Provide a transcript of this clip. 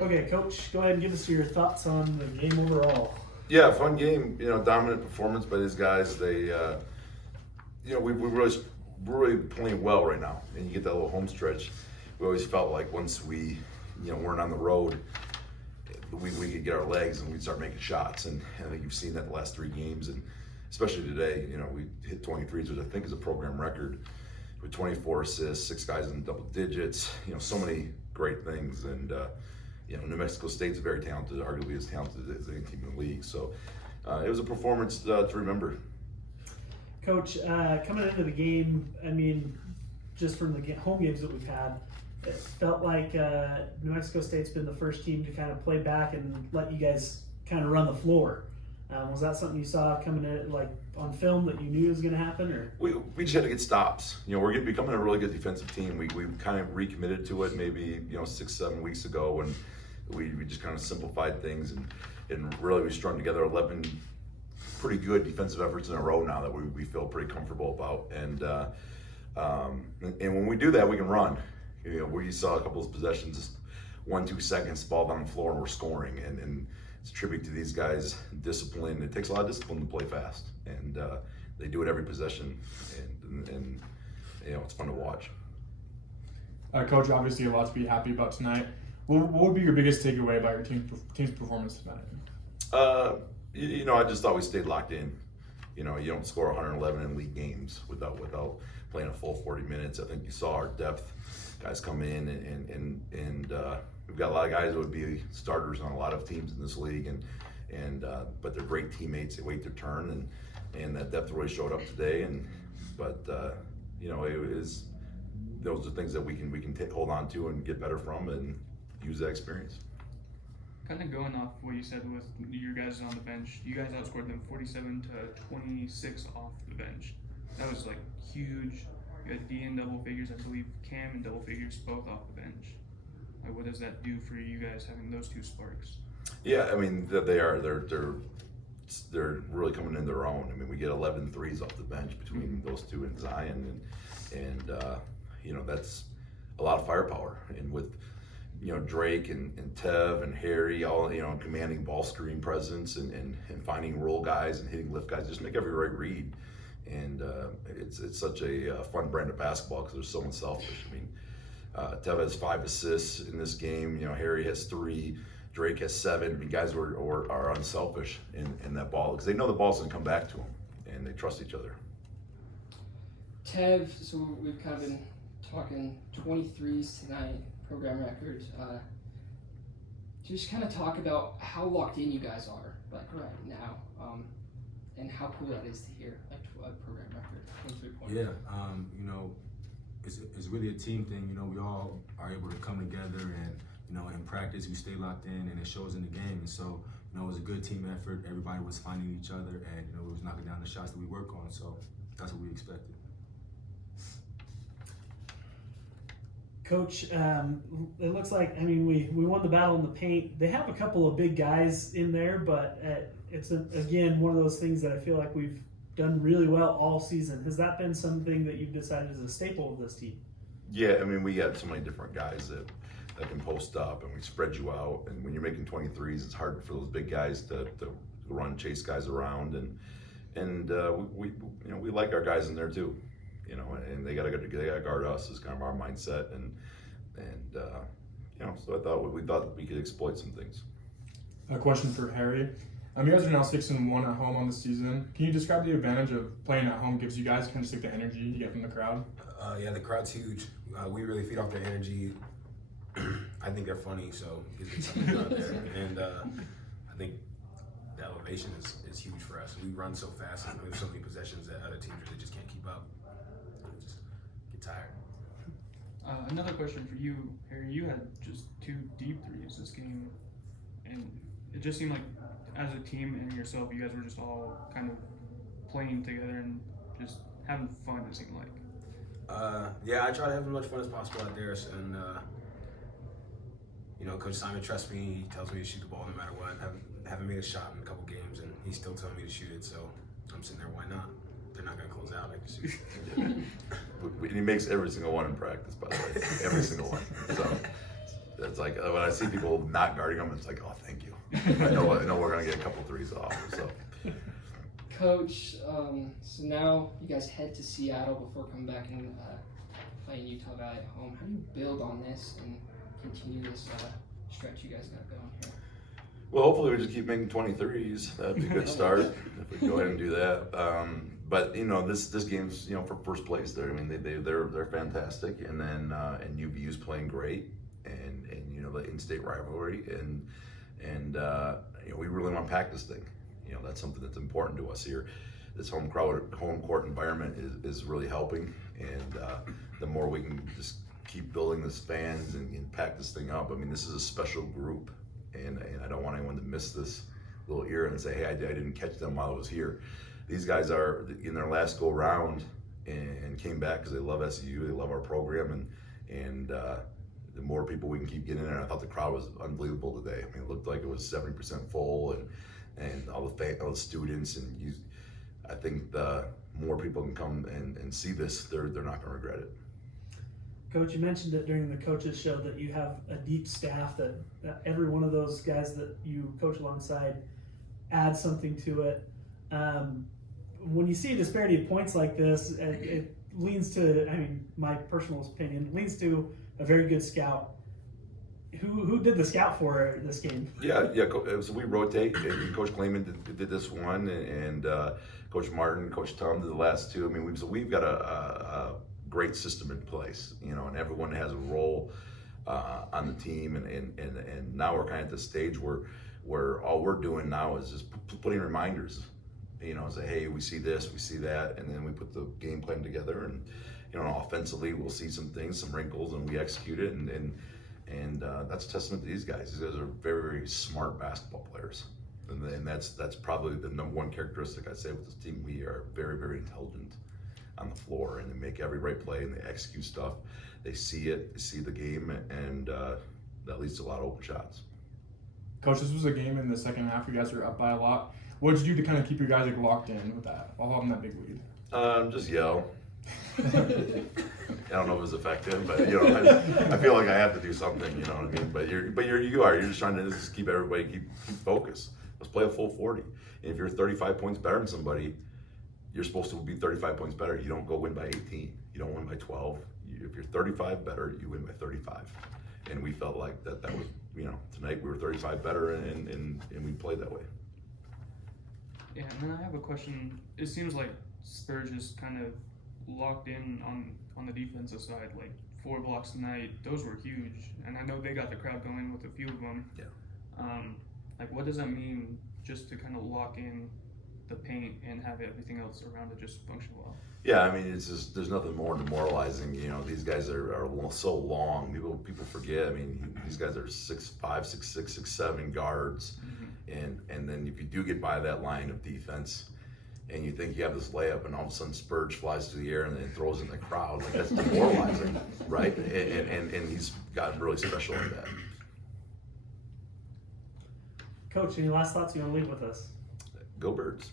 Okay, Coach, go ahead and give us your thoughts on the game overall. Yeah, fun game. Dominant performance by these guys. They, we're really playing well right now. And you get that little home stretch. We always felt like once we, weren't on the road, we could get our legs and we'd start making shots. And I think you've seen that the last 3 games, and especially today. We hit 23s, which I think is a program record, with 24 assists, 6 guys in double digits. So many great things. And New Mexico State's very talented, arguably as talented as any team in the league. So it was a performance to remember. Coach, coming into the game, I mean, just from the home games that we've had, it felt like New Mexico State's been the first team to kind of play back and let you guys kind of run the floor. Was that something you saw coming in, like on film, that you knew was going to happen, or? We just had to get stops. We're becoming a really good defensive team. We kind of recommitted to it maybe 6-7 weeks ago when we just kind of simplified things and really we strung together 11 pretty good defensive efforts in a row now that we feel pretty comfortable about. And when we do that, we can run. Where you saw a couple of possessions, 1-2 seconds, ball down the floor, and we're scoring. And it's a tribute to these guys' discipline. It takes a lot of discipline to play fast, and they do it every possession. And it's fun to watch. Coach, obviously a lot to be happy about tonight. What would be your biggest takeaway about your team's performance tonight? I just thought we stayed locked in. You don't score 111 in league games without playing a full 40 minutes. I think you saw our depth. Guys come in and we've got a lot of guys that would be starters on a lot of teams in this league, but they're great teammates. They wait their turn, and that depth really showed up today. Those are things that we can hold on to and get better from and use that experience. Kind of going off what you said with your guys on the bench, you guys outscored them 47-26 off the bench. That was like huge. You had D in double figures, I believe Cam in double figures, both off the bench. Like, what does that do for you guys having those 2 sparks? Yeah, I mean they're really coming in their own. I mean, we get 11 threes off the bench between those 2 and Zion, and that's a lot of firepower. And with Drake and Tev and Harry all commanding ball screen presence and finding roll guys and hitting lift guys, just make every right read. And it's such a fun brand of basketball because they're so unselfish. I mean, Tev has 5 assists in this game. Harry has 3. Drake has 7. I mean, guys are unselfish in that ball because they know the ball's going to come back to them, and they trust each other. Tev, so we've kind of been talking 23s tonight, program record. Just kind of talk about how locked in you guys are, like right now, and how cool that is to hear, like a program record, 23 points. Yeah, it's really a team thing. We all are able to come together and, in practice we stay locked in, and it shows in the game. And so, it was a good team effort. Everybody was finding each other, and, we was knocking down the shots that we work on. So that's what we expected. Coach, it looks like, we won the battle in the paint. They have a couple of big guys in there, but it's, again, one of those things that I feel like we've done really well all season. Has that been something that you've decided is a staple of this team? Yeah, we got so many different guys that can post up, and we spread you out. And when you're making 23s, it's hard for those big guys to run, chase guys around. And we like our guys in there too. And they gotta guard us is kind of our mindset, and so we thought we could exploit some things. A question for Harry. You guys are now 6-1 at home on the season. Can you describe the advantage of playing at home gives you guys kind of like the energy you get from the crowd? Yeah, the crowd's huge. We really feed off their energy. I think they're funny, so it gives me something to go out there. And I think the elevation is huge for us. We run so fast and we have so many possessions that other teams really just can't keep up. Just get tired. Another question for you, Harry. You had just 2 deep threes this game, and it just seemed like as a team and yourself, you guys were just all kind of playing together and just having fun, it seemed like. Yeah, I try to have as much fun as possible out there, and Coach Simon trusts me. He tells me to shoot the ball no matter what. I haven't made a shot in a couple games, and he's still telling me to shoot it, so I'm sitting there, why not? They're not going to close out, I can shoot. He makes every single one in practice, by the way. Every single one. So it's like when I see people not guarding them, it's like, oh, thank you. I know we're gonna get a couple threes off. So. Coach, so now you guys head to Seattle before coming back and playing Utah Valley at home. How do you build on this and continue this stretch you guys got going here? Well, hopefully we just keep making 23s. That'd be a good start if we go ahead and do that. But this game's for first place there. I mean they're fantastic, and then and UVU's playing great, and the in-state rivalry, and we really want to pack this thing. That's something that's important to us here. This home court environment is really helping, and the more we can just keep building this fans and pack this thing up. I mean, this is a special group, and I don't want anyone to miss this little era and say, hey, I didn't catch them while I was here. These guys are in their last go round and came back because they love SU, they love our program, and the more people we can keep getting in there. I thought the crowd was unbelievable today. I mean, it looked like it was 70% full, and all the students, and I think the more people can come and see this, they're not going to regret it. Coach, you mentioned it during the coaches show that you have a deep staff, that every one of those guys that you coach alongside adds something to it. When you see a disparity of points like this, it leans to, I mean, my personal opinion, leans to a very good scout. Who did the scout for this game? Yeah. So we rotate. And Coach Clayman did this one, and Coach Martin, Coach Tom did the last two. I mean, we've got a great system in place, and everyone has a role on the team, and now we're kind of at the stage where all we're doing now is just putting reminders. Say, hey, we see this, we see that, and then we put the game plan together, and offensively we'll see some things, some wrinkles, and we execute it, and that's a testament to these guys. These guys are very, very smart basketball players, and that's probably the number one characteristic I'd say with this team. We are very, very intelligent on the floor, and they make every right play, and they execute stuff. They see it, they see the game, and that leads to a lot of open shots. Coach, this was a game in the second half. You guys were up by a lot. What did you do to kind of keep your guys locked in with that while having that big lead? Just yell. I don't know if it was effective, but I feel like I have to do something. You know what I mean? But you're just trying to just keep everybody keep focused. Let's play a full 40. And if you're 35 points better than somebody, you're supposed to be 35 points better. You don't go win by 18. You don't win by 12. If you're 35 better, you win by 35. And we felt like that was tonight we were 35 better, and we played that way. Yeah, and then I have a question. It seems like Spurs is kind of locked in on the defensive side, like 4 blocks tonight. Those were huge, and I know they got the crowd going with a few of them. Yeah. Like, what does that mean just to kind of lock in the paint and have everything else around it just function well? Yeah, I mean, it's just there's nothing more demoralizing. These guys are so long. People forget. I mean, these guys are 6'5", 6'6", 6'7" guards, and then if you do get by that line of defense, and you think you have this layup, and all of a sudden Spurge flies through the air and then throws in the crowd, like that's demoralizing, right? And he's gotten really special at that. Coach, any last thoughts you want to leave with us? Go Birds.